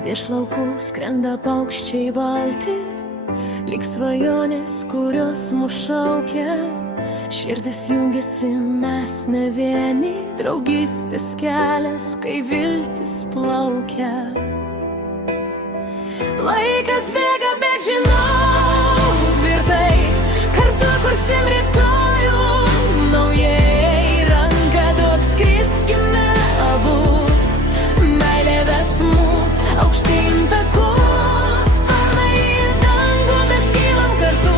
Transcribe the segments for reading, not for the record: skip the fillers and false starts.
Virš laukų skrenda paukščiai balti, lyg svajonės, kurios mus šaukia. Širdis jungiasi, mes ne vieni, draugystės kelias, kai viltis plaukia. Laikas bėga, bet žinau tvirtai, kartu kursim rytojų naujai. Ranką duok, skriskime abu, meilė ves mus aukštyn takus. Sparnai į dangų, mes kylam kartu,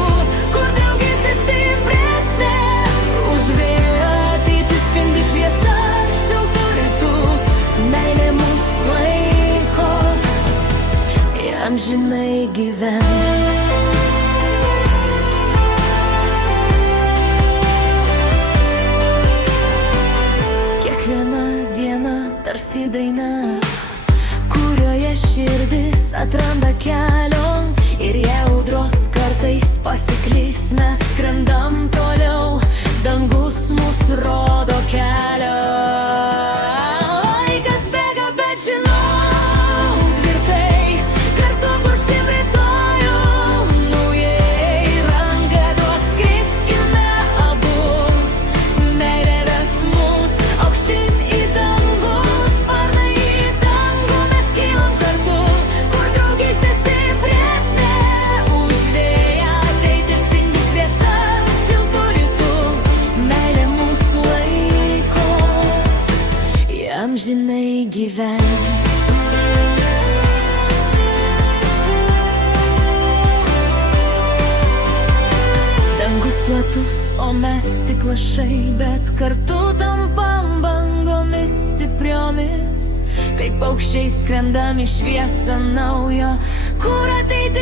kur draugystė stipresnė už vėją. Ateitis spindi šviesa šiltų rytų, meilė mus laiko amžinai gyvent. Kiekviena diena tarsi daina, kurioje širdis atranda kelio. Ir jei audros kartais pasiklys, mes skrendam toliau, dangus mus rodo kelią. Laikas bėga, bet žinau tvirtai, kartu kursim rytojų naujai. Ranką duok, skriskime abu, meilė ves mus aukštyn į dangų. Sparnai į dangų, mes kylam kartu, kur draugystė stipresnė už vėją. Ateitis spindi šviesa šiltų rytų, meilė mus laiko amžinai gyvent. Dangus platus, o mes tik lašai, bet kartu tampam bangomis stipriomis, kaip paukščiai skrendami šviesą naujo, kur ateiti